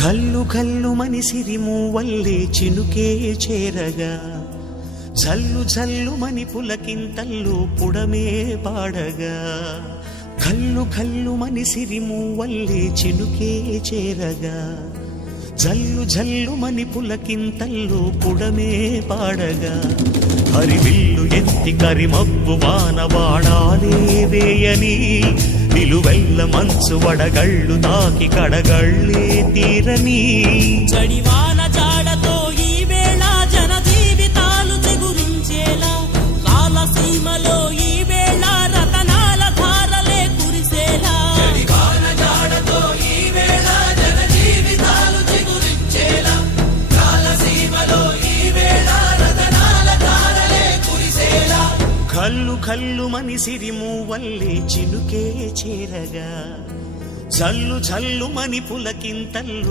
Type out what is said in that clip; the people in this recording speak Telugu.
కల్లు కల్లు మని సిరిమూవల్లే చినుకే చేరగా జల్లు జల్లు మని పులకింతల్లు పుడమే పాడగా కల్లు కల్లు మని సిరిమూవల్లే చినుకే చేరగా జల్లు జల్లు మని పులకింతల్లు పుడమే పాడగా హరివిల్లు ఎత్తి కరిమబ్బు వానవాడాలే వేయని నిలువెల్ల మంచు వడగళ్ళు తాకి కడగళ్ళే తీరని జడివాన జాడతో ఈ వేళ జన జీవితాలు చిగురించేలా రాలసీమలో ఈ వేళ రతనాల ధారలే కురిసేలా జడివాన జాడతో ఈ వేళ జన జీవితాలు చిగురించేలా రాలసీమలో ఈ వేళ రతనాల ధారలే కురిసేలా కల్లు కల్లు మని సిరిమూవల్లే చినుకే చేరగా జల్లు జల్లు మని పులకింతల్లు